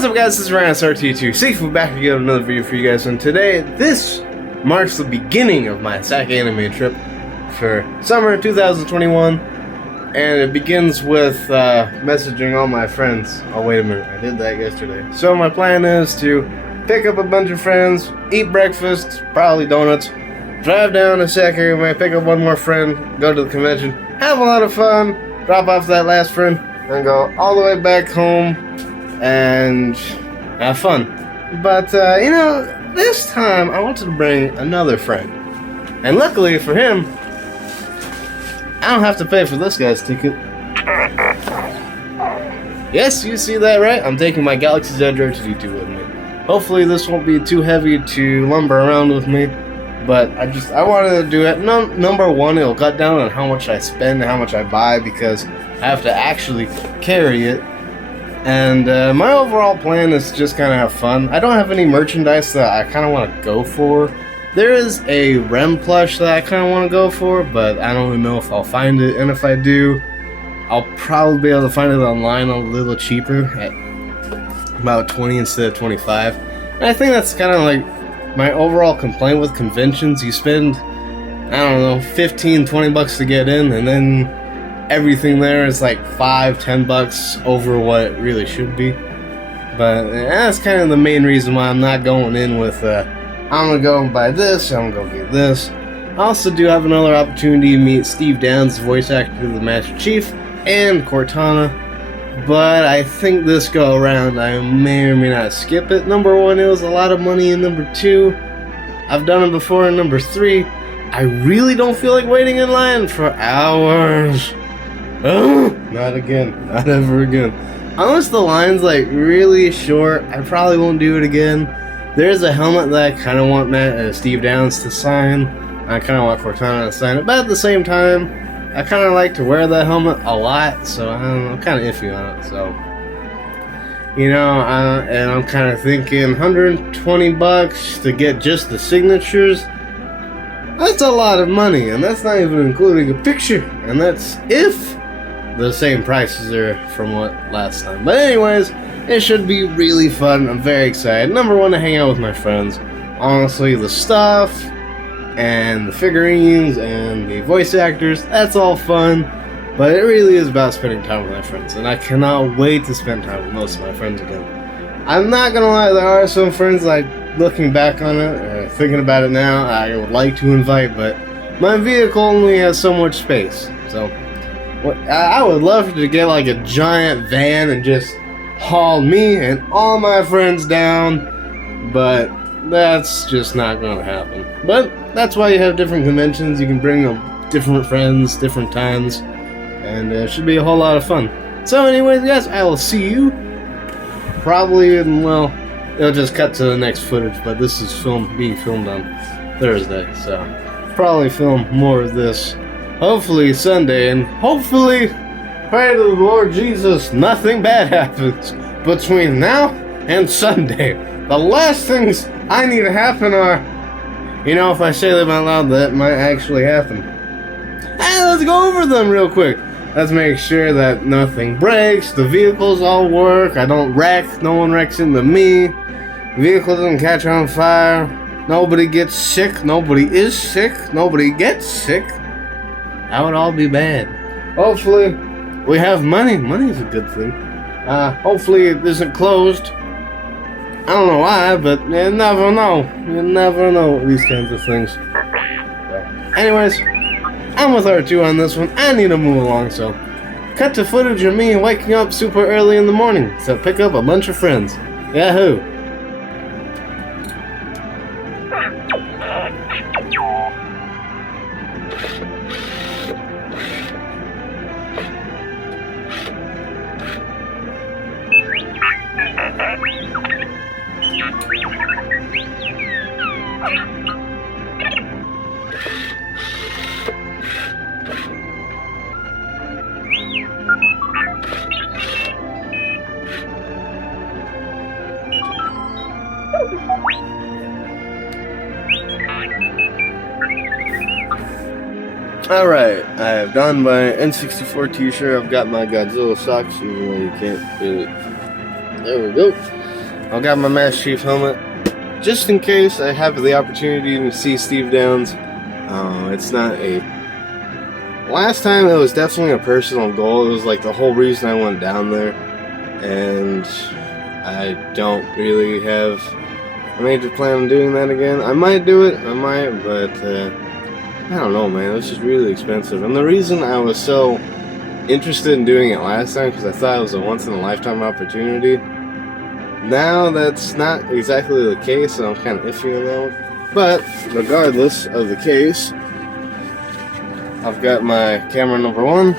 What's up, guys? This is Ryan SRT2 Seafood back again with another video for you guys. And today, this marks the beginning of my Sac Anime trip for summer 2021. And it begins with messaging all my friends. Oh, wait a minute. I did that yesterday. So my plan is to pick up a bunch of friends, eat breakfast, probably donuts, drive down to Sac Anime, pick up one more friend, go to the convention, have a lot of fun, drop off that last friend, then go all the way back home and have fun. But, this time I wanted to bring another friend. And luckily for him, I don't have to pay for this guy's ticket. Yes, you see that right? I'm taking my Galaxy's Edge R2D2 with me. Hopefully this won't be too heavy to lumber around with me. But I wanted to do it. Number one, it'll cut down on how much I spend and how much I buy because I have to actually carry it. And my overall plan is to just kind of have fun. I don't have any merchandise that I kind of want to go for. There is a Rem plush that I kind of want to go for, but I don't even know if I'll find it. And if I do, I'll probably be able to find it online a little cheaper at about 20 instead of 25. And I think that's kind of like my overall complaint with conventions. You spend, I don't know, 15, 20 bucks to get in, and then everything there is like $5-10 over what it really should be. But that's kind of the main reason why I'm not going in with I'm gonna go buy this, I'm gonna go get this. I also do have another opportunity to meet Steve Downs, the voice actor of the Master Chief, and Cortana. But I think this go around I may or may not skip it. Number one, it was a lot of money, and number two, I've done it before, and number three, I really don't feel like waiting in line for hours. Not again. Not ever again. Unless the line's like really short, I probably won't do it again. There's a helmet that I kind of want Steve Downs to sign. I kind of want Cortana to sign it, but at the same time, I kind of like to wear that helmet a lot, so I don't know, I'm kind of iffy on it. So, and I'm kind of thinking $120 to get just the signatures. That's a lot of money, and that's not even including a picture, and that's if the same prices are from what last time. But anyways, it should be really fun. I'm very excited. Number one, to hang out with my friends. Honestly, the stuff and the figurines and the voice actors, that's all fun. But it really is about spending time with my friends, and I cannot wait to spend time with most of my friends again. I'm not gonna lie, there are some friends, like, looking back on it, or thinking about it now, I would like to invite, but my vehicle only has so much space. So I would love to get like a giant van and just haul me and all my friends down, but that's just not going to happen. But that's why you have different conventions. You can bring different friends, different times, and it should be a whole lot of fun. So anyways, guys, I will see you probably in, well, it'll just cut to the next footage, but this is being filmed on Thursday, so probably film more of this hopefully Sunday, and hopefully, pray to the Lord Jesus, nothing bad happens between now and Sunday. The last things I need to happen are, if I say them out loud, that might actually happen. Hey, let's go over them real quick. Let's make sure that nothing breaks, the vehicles all work, I don't wreck, no one wrecks into me, the vehicle doesn't catch on fire, nobody gets sick, nobody is sick, nobody gets sick. That would all be bad. Hopefully, we have money. Money is a good thing. Hopefully, it isn't closed. I don't know why, but you never know. You never know these kinds of things. So, anyways, I'm with R2 on this one. I need to move along, so cut to footage of me waking up super early in the morning to pick up a bunch of friends. Yahoo! Alright, I have donned my N64 t-shirt. I've got my Godzilla socks, even though you can't really. There we go. I've got my Master Chief helmet just in case I have the opportunity to see Steve Downes. It's not a... Last time it was definitely a personal goal. It was like the whole reason I went down there. And I don't really have a major plan on doing that again. I might do it, I might, but I don't know, man. It was just really expensive. And the reason I was so interested in doing it last time, because I thought it was a once-in-a-lifetime opportunity. Now that's not exactly the case, so I'm kind of iffy on that one. But regardless of the case, I've got my camera number 1,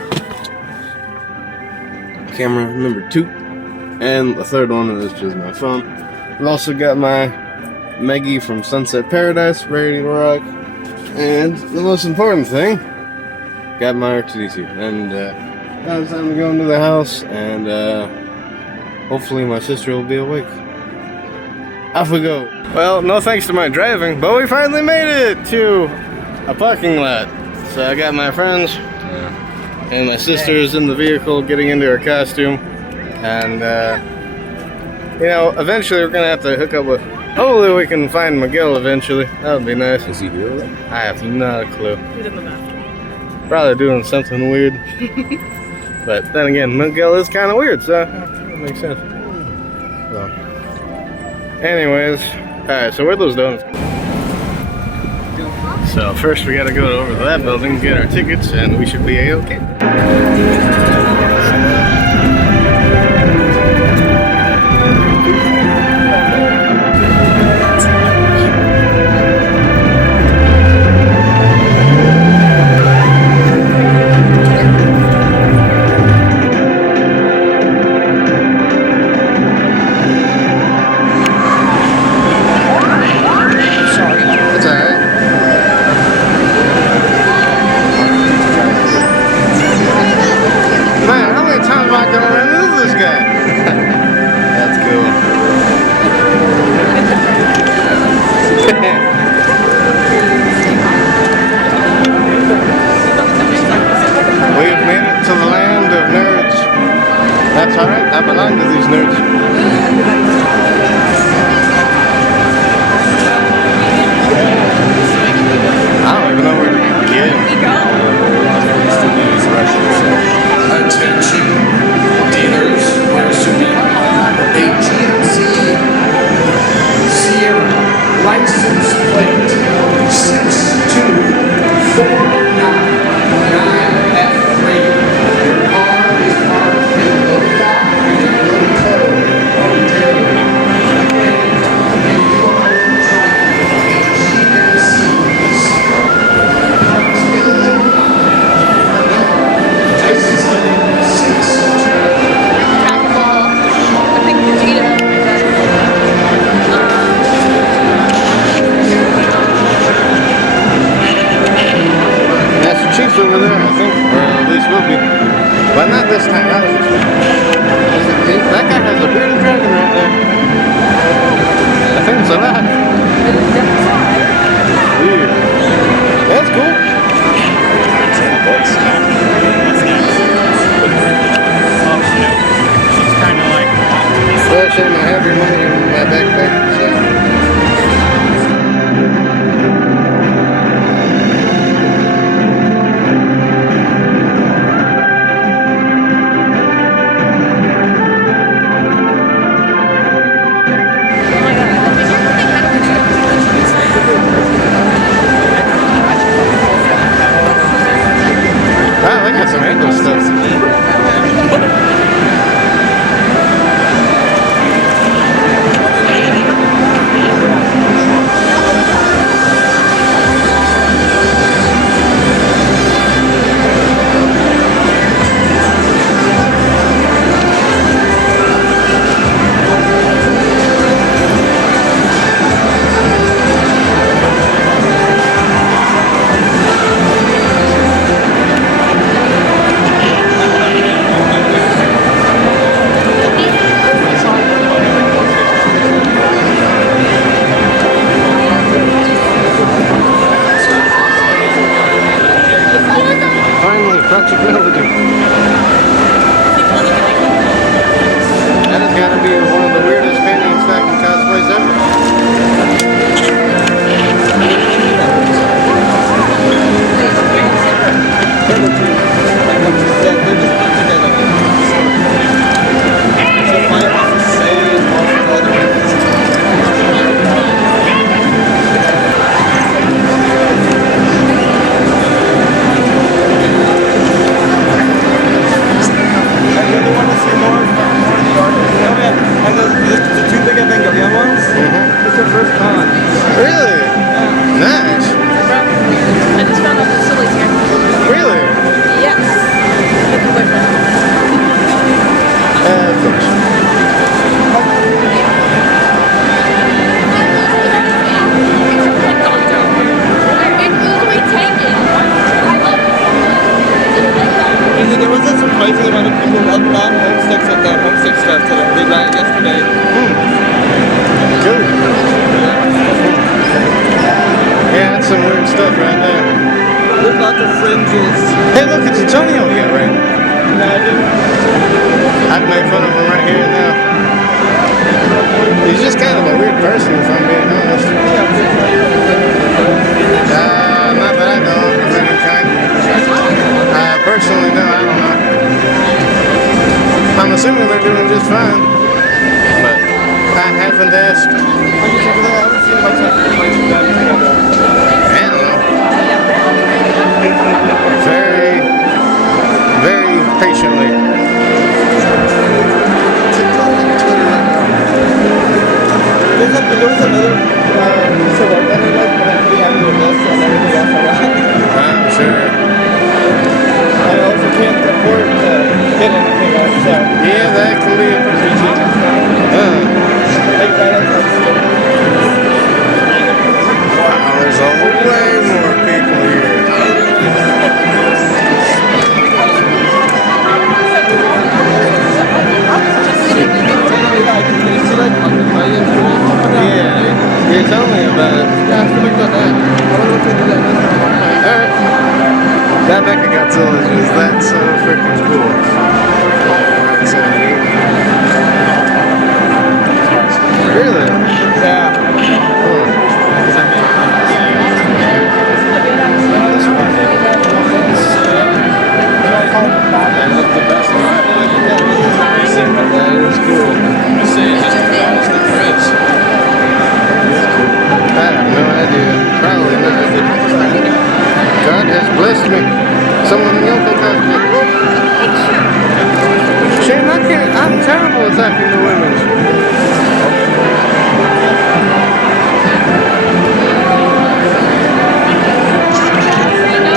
camera number 2, and the third one is just my phone. I've also got my Meggie from Sunset Paradise ready to rock, and the most important thing, got my R2D2. And now it's time to go into the house, and hopefully my sister will be awake. Off we go. Well, no thanks to my driving, but we finally made it to a parking lot. So I got my friends and my sister is in the vehicle getting into her costume. And, you know, eventually we're going to have to hook up with... Hopefully we can find Miguel eventually. That would be nice. Is he here? I have not a clue. He's in the bathroom. Probably doing something weird. But then again, Miguel is kind of weird, so that makes sense. So, anyways, alright, so where are those donuts? So first we gotta go over to that building, get our tickets, and we should be A-okay. That's alright, I belong to these nerds. I don't even know where to begin. Attention, dealers, where's to be? AGMC Sierra license plate 62499F3. Your car is parked in the lot in Little Toe, Ontario. Again, if you are driving AGMC Sierra, license plate 62499F3. I think Vegeta. Master Chief's over there, I think, or at least will be. But not this time. That guy has a bearded dragon right there. I think it's alive. Weird. That's cool. Well, I shouldn't have your money in my backpack, so. Wow, they got some angle stuff. Antonio yet, right? No, I didn't. I'd make fun of him right here and now. He's just kind of a weird person, if I'm being honest. Not that I know of any kind. Personally, no, I don't know. I'm assuming they're doing just fine, but I haven't asked. I don't know. Very, very patiently. There was another survivor that I liked, but I put it on your list and everything else around. I'm sure. I also can't afford to get anything else, so. Yeah, that can be a pretty cheap. Like right outside the store. Wow, there's a way more people here. Yeah, you tell me about it. Yeah, I feel like that. I wonder if they do that. Alright. That Mecha Godzilla is that's so freaking cool. That's so neat. Really? Yeah. That is cool. I have no idea. Probably not. God has blessed me. Someone in Yoko cosplay. Shane, I'm terrible at talking to women.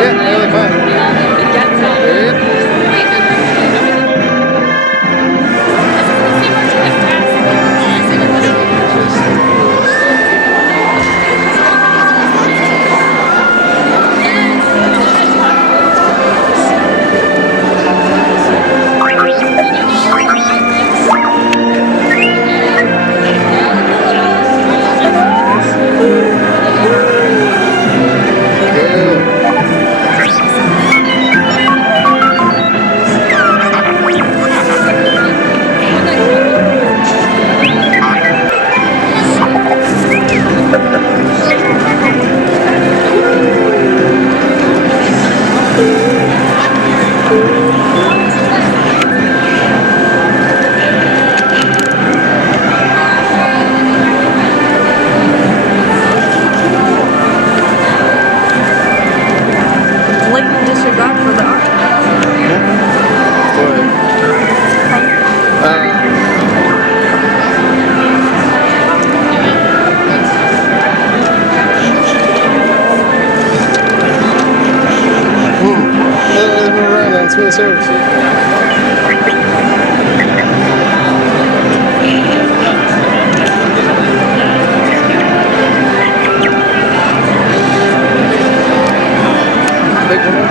Yeah, really fun. Yeah. Blatant disregard for the art. Move around on smooth surfaces. Big one.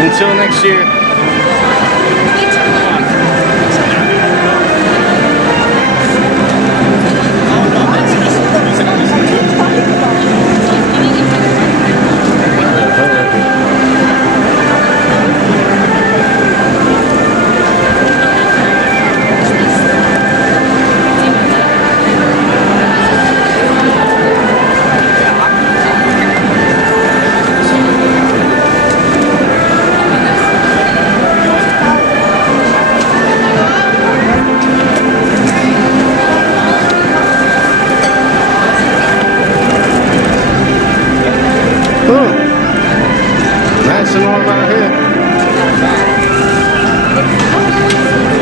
Until next year. Nice and warm out here.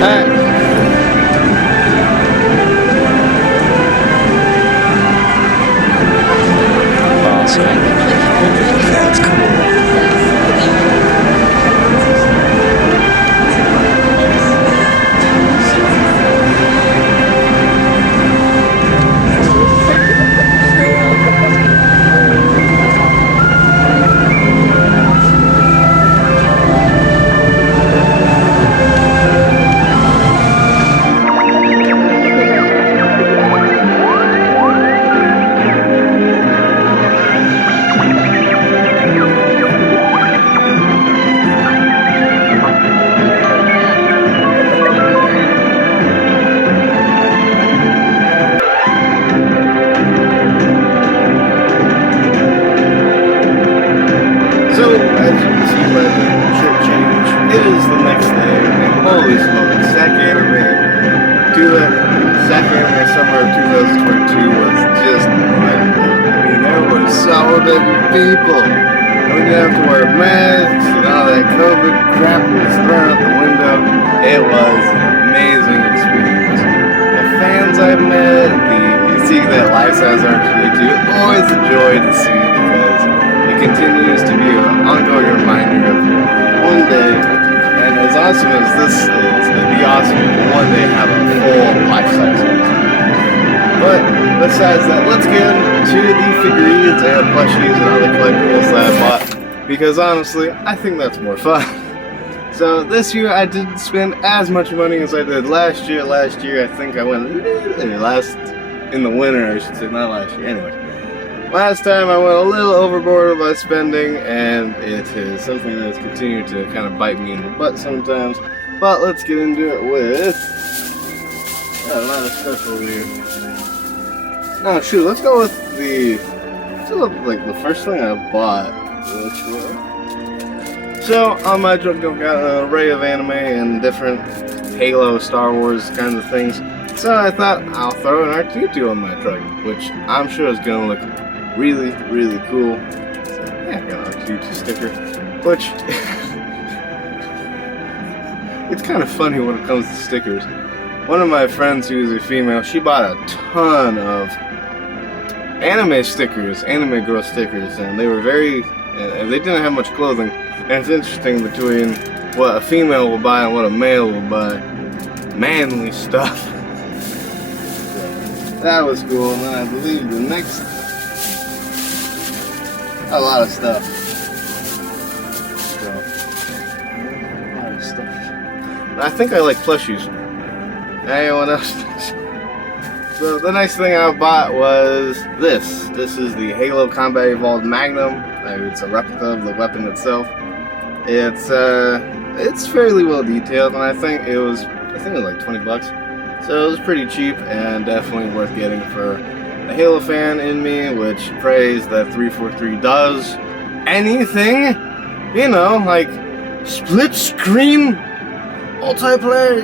Alright. Awesome. That's cool. So, as you can see by the shirt change, it is the next day, and holy smokes, Sac Anime, Sac Anime summer of 2022 was just mind-blowing. I mean, there were so many people. I mean, you have to wear masks and all that COVID crap was thrown out the window. It was an amazing experience. The fans I met, you see that life-size R2D2, always a joy to see because it continues to be an ongoing reminder of one day, and as awesome as this is, it'd be awesome to one day have a full life-size one. But besides that, let's get into the figurines and plushies and other collectibles that I bought, because honestly, I think that's more fun. So this year I didn't spend as much money as I did last year. Last year I think I went in the winter, I should say, not last year. Anyway. Last time I went a little overboard by spending, and it is something that has continued to kind of bite me in the butt sometimes. But let's get into it with a lot of stuff over here. Oh shoot, let's go with the first thing I bought, which was on my truck I've got an array of anime and different Halo, Star Wars kinds of things. So I thought I'll throw an R2D2 on my truck, which I'm sure is gonna look really, really cool. So, yeah, I got an R2D2 sticker, which it's kind of funny when it comes to stickers. One of my friends who's a female, she bought a ton of anime stickers, anime girl stickers, and they were they didn't have much clothing. And it's interesting between what a female will buy and what a male will buy. Manly stuff. So, that was cool, and then I believe the next, a lot of stuff. So, a lot of stuff. I think I like plushies. Anyone else? So the next thing I bought was this. This is the Halo Combat Evolved Magnum. It's a replica of the weapon itself. It's fairly well detailed, and I think it was like 20 bucks. So it was pretty cheap and definitely worth getting for a Halo fan in me, which prays that 343 does anything, like split screen multiplayer.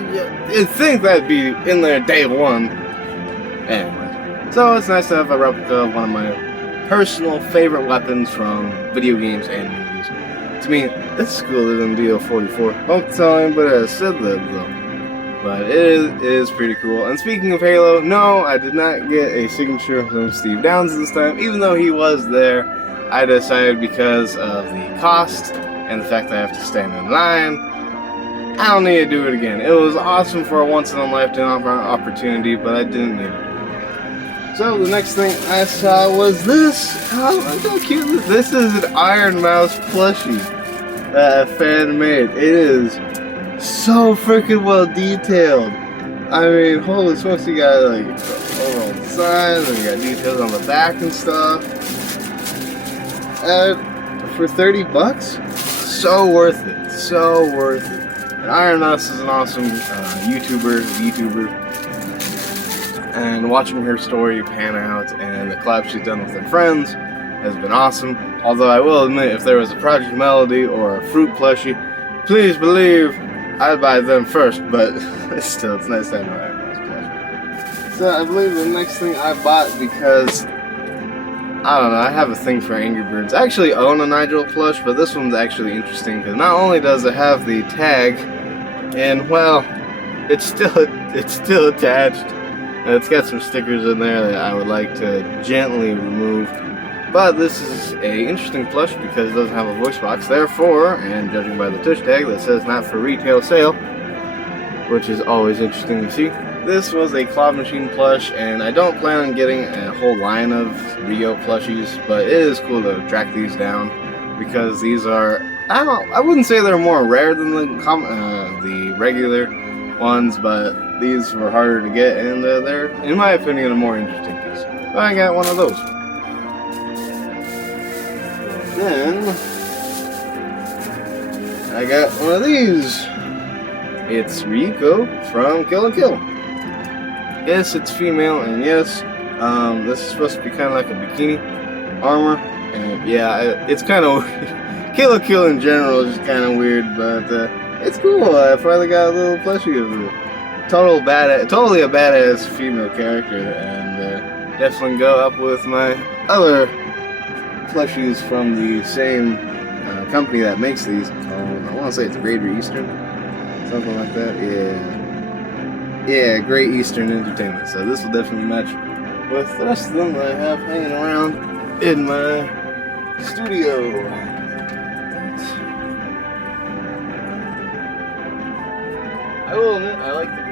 You'd think that'd be in there day one. Anyway, so it's nice to have a replica of one of my personal favorite weapons from video games and movies. To me, this is cooler than DO44. Won't tell anybody I said that though. But it is pretty cool. And speaking of Halo, no, I did not get a signature from Steve Downs this time, even though he was there. I decided because of the cost and the fact that I have to stand in line, I don't need to do it again. It was awesome for a once-in-a-lifetime opportunity, but I didn't need it. So the next thing I saw was this. Oh, look how cute this is. An Iron Mouse plushie. fan made. It is so freaking well detailed. I mean, holy smokes, you got like overall design, and you got details on the back and stuff. And for 30 bucks, so worth it. So worth it. And Iron Us is an awesome YouTuber. And watching her story pan out and the collab she's done with her friends has been awesome. Although I will admit, if there was a Project Melody or a Fruit plushie, please believe I'd buy them first, but still, it's nice to have an Iron Us plushie. So I believe the next thing I bought, because I don't know, I have a thing for Angry Birds. I actually own a Nigel plush, but this one's actually interesting because not only does it have the tag, and well, it's still attached, and it's got some stickers in there that I would like to gently remove. But this is a interesting plush because it doesn't have a voice box, therefore, and judging by the tush tag that says not for retail sale, which is always interesting to see. This was a Claw Machine plush, and I don't plan on getting a whole line of Rio plushies, but it is cool to track these down because these are, I wouldn't say they're more rare than the regular ones, but these were harder to get, and they're, in my opinion, a more interesting piece. So I got one of those. Then I got one of these. It's Rico from Kill la Kill. Yes, it's female, and yes, this is supposed to be kind of like a bikini armor, and yeah, it's kind of weird. Kill la Kill in general is just kind of weird, but it's cool. I finally got a little plushie of a totally a badass female character, and definitely go up with my other plushies from the same company that makes these. I want to say it's Greater Eastern, something like that. Yeah, Great Eastern Entertainment. So this will definitely match with the rest of them that I have hanging around in my studio. I will admit, I like the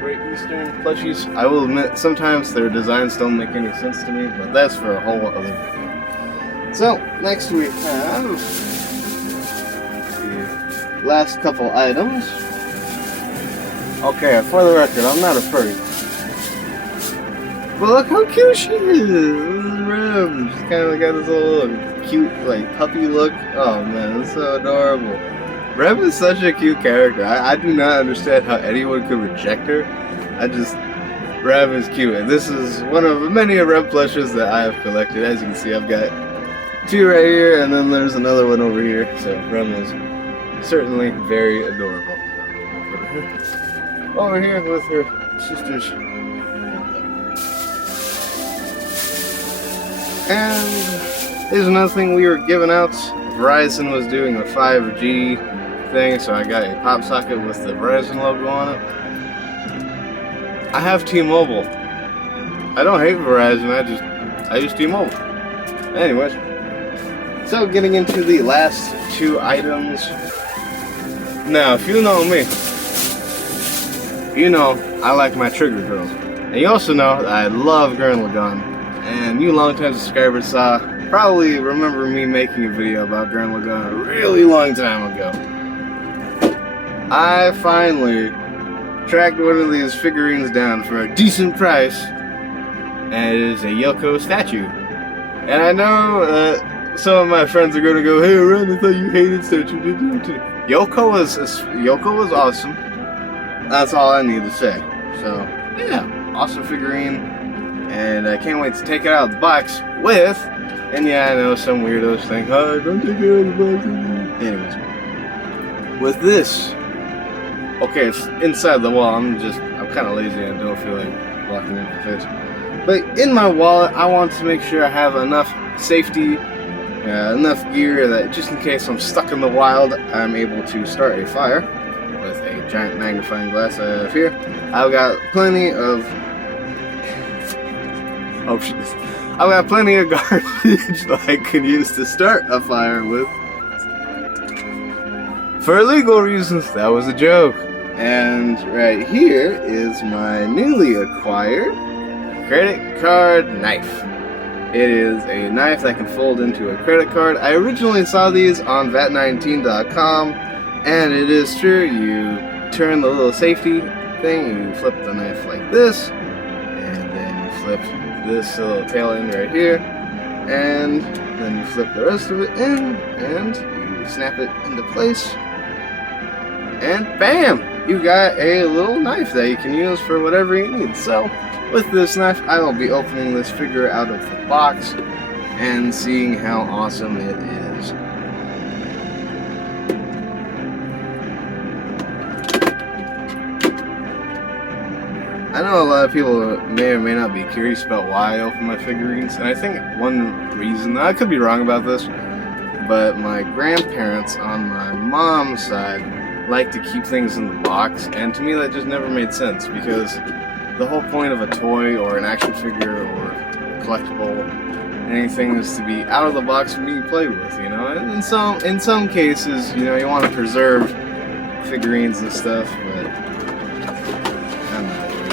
Great Eastern plushies. I will admit, sometimes their designs don't make any sense to me, but that's for a whole other video. So, next we have the last couple items. Okay, for the record, I'm not a furry. But look how cute she is! This is Rem. She's kind of got this little cute, like, puppy look. Oh man, it's so adorable. Rem is such a cute character. I do not understand how anyone could reject her. Rem is cute. And this is one of many Rem plushes that I have collected. As you can see, I've got 2 right here, and then there's another one over here. So Rem is certainly very adorable. Over here with her sisters. And here's another thing we were giving out. Verizon was doing the 5G thing, so I got a pop socket with the Verizon logo on it. I have T-Mobile. I don't hate Verizon, I use T-Mobile. Anyways, so getting into the last 2 items. Now, if you know me, you know I like my trigger girls. And you also know that I love Gurren Lagann. And you longtime subscribers probably remember me making a video about Gurren Lagann a really long time ago. I finally tracked one of these figurines down for a decent price. And it is a Yoko statue. And I know that some of my friends are going to go, "Hey, Ren, I thought you hated statues." Yoko was awesome. That's all I need to say. So, yeah, awesome figurine, and I can't wait to take it out of the box with, and yeah, I know some weirdos think, "Oh, don't take it out of the box." Anyways, with this, okay, it's inside the wall. I'm kind of lazy and don't feel like blocking it in the face. But in my wallet, I want to make sure I have enough safety, enough gear that just in case I'm stuck in the wild, I'm able to start a fire. With a giant magnifying glass I have here. I've got plenty of I've got plenty of garbage that I can use to start a fire with. For legal reasons, that was a joke. And right here is my newly acquired credit card knife. It is a knife that can fold into a credit card. I originally saw these on vat19.com, and it is true. You turn the little safety thing, you flip the knife like this, and then you flip this little tail end right here, and then you flip the rest of it in, and you snap it into place, and bam! You got a little knife that you can use for whatever you need. So, with this knife, I will be opening this figure out of the box and seeing how awesome it is. I know a lot of people may or may not be curious about why I open my figurines, and I think one reason, I could be wrong about this, but my grandparents on my mom's side like to keep things in the box, and to me that just never made sense, because the whole point of a toy or an action figure or a collectible, anything, is to be out of the box and being played with, you know. And in some cases, you know, you want to preserve figurines and stuff, but I'm not worried.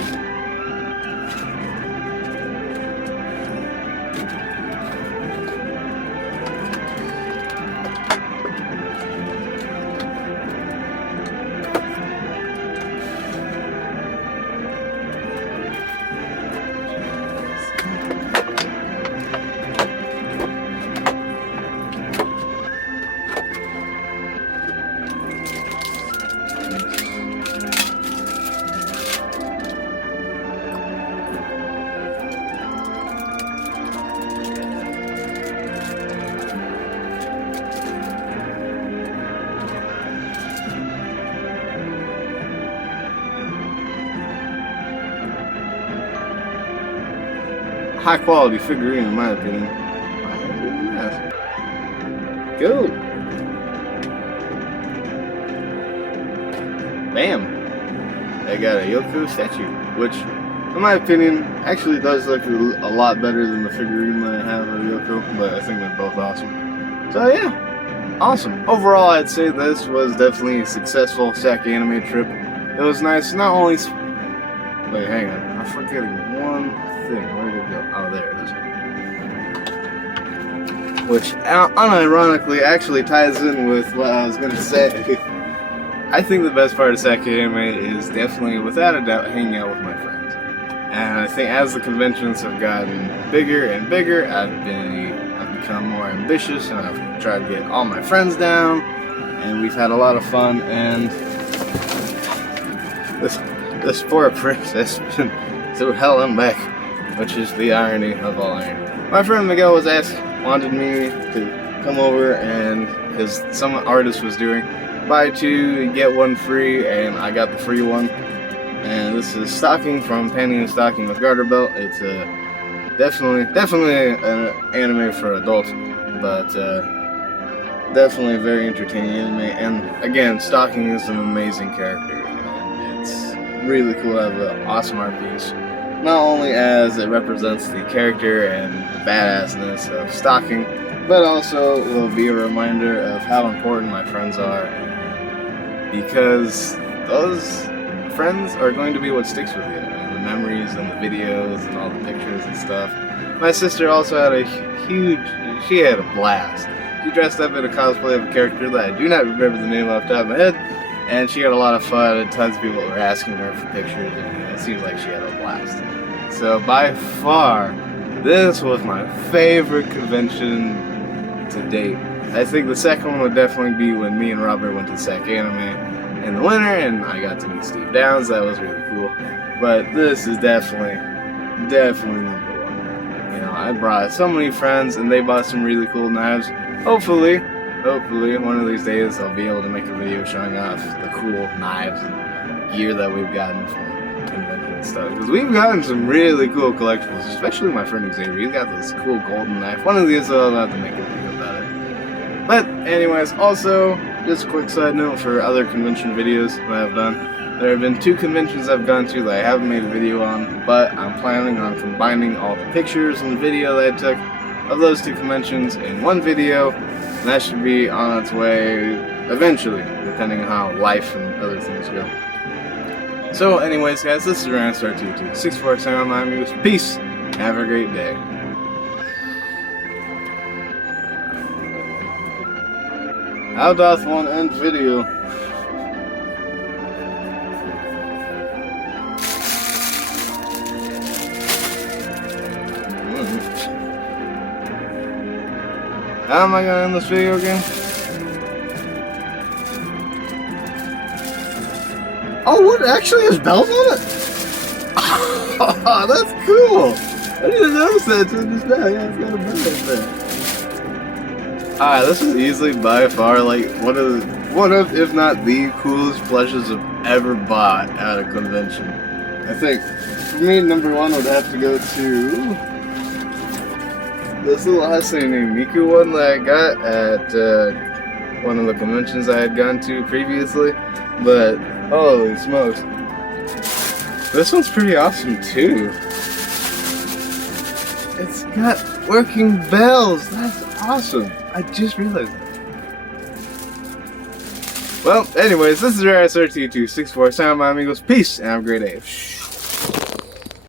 High quality figurine, in my opinion. Yes. Go. Bam. I got a Yoko statue, which, in my opinion, actually does look a lot better than the figurine that I have of Yoko, but I think they're both awesome. So yeah, awesome. Overall, I'd say this was definitely a successful Sac Anime trip. It was nice, not only... Wait, hang on. I'm forgetting one thing. Where did it go? Oh, there it is. Which, unironically, actually ties in with what I was going to say. I think the best part of Sac Anime is definitely, without a doubt, hanging out with my friends. And I think as the conventions have gotten bigger and bigger, I've become more ambitious, and I've tried to get all my friends down, and we've had a lot of fun. And this poor princess has been through hell and back, which is the irony of all irony. My friend Miguel wanted me to come over, and because some artist was doing buy two get one free, and I got the free one. And this is Stocking from Panty and Stocking with Garter Belt. It's definitely an anime for adults, but definitely a very entertaining anime. And again, Stocking is an amazing character, and it's really cool to have an awesome art piece. Not only as it represents the character and the badassness of Stocking, but also will be a reminder of how important my friends are, because those friends are going to be what sticks with you, and the memories and the videos and all the pictures and stuff. My sister also had she had a blast. She dressed up in a cosplay of a character that I do not remember the name off the top of my head, and she had a lot of fun, and tons of people were asking her for pictures, and it seems like she had a blast. So by far, this was my favorite convention to date. I think the second one would definitely be when me and Robert went to Sac Anime in the winter, and I got to meet Steve Downs. That was really cool. But this is definitely number one. You know, I brought so many friends, and they bought some really cool knives. Hopefully, one of these days I'll be able to make a video showing off the cool knives and gear that we've gotten from convention and stuff. Because we've gotten some really cool collectibles, especially my friend Xavier. He's got this cool golden knife. One of these I'll have to make a video about it. But anyways, also, just a quick side note for other convention videos that I've done. There have been 2 conventions I've gone to that I haven't made a video on, but I'm planning on combining all the pictures and the video that I took of those 2 conventions in one video, and that should be on its way eventually, depending on how life and other things go. So anyways, guys, this is RanStar22, 64 Sam, I'm Peace, have a great day. How doth one end video? How am I gonna end this video again? Oh, what? It actually has bells on it? Oh, that's cool! I didn't notice that until just now. Yeah, it's got a bell there. Alright, this is easily by far like one of, if not the coolest plushes I've ever bought at a convention. I think for me, number one would have to go to this little Hatsune Miku one that I got at one of the conventions I had gone to previously. But holy smokes, this one's pretty awesome too. It's got working bells. That's awesome. I just realized that. Well, anyways, this is RSRT264. Sign out, my amigos. Peace, and have a great day.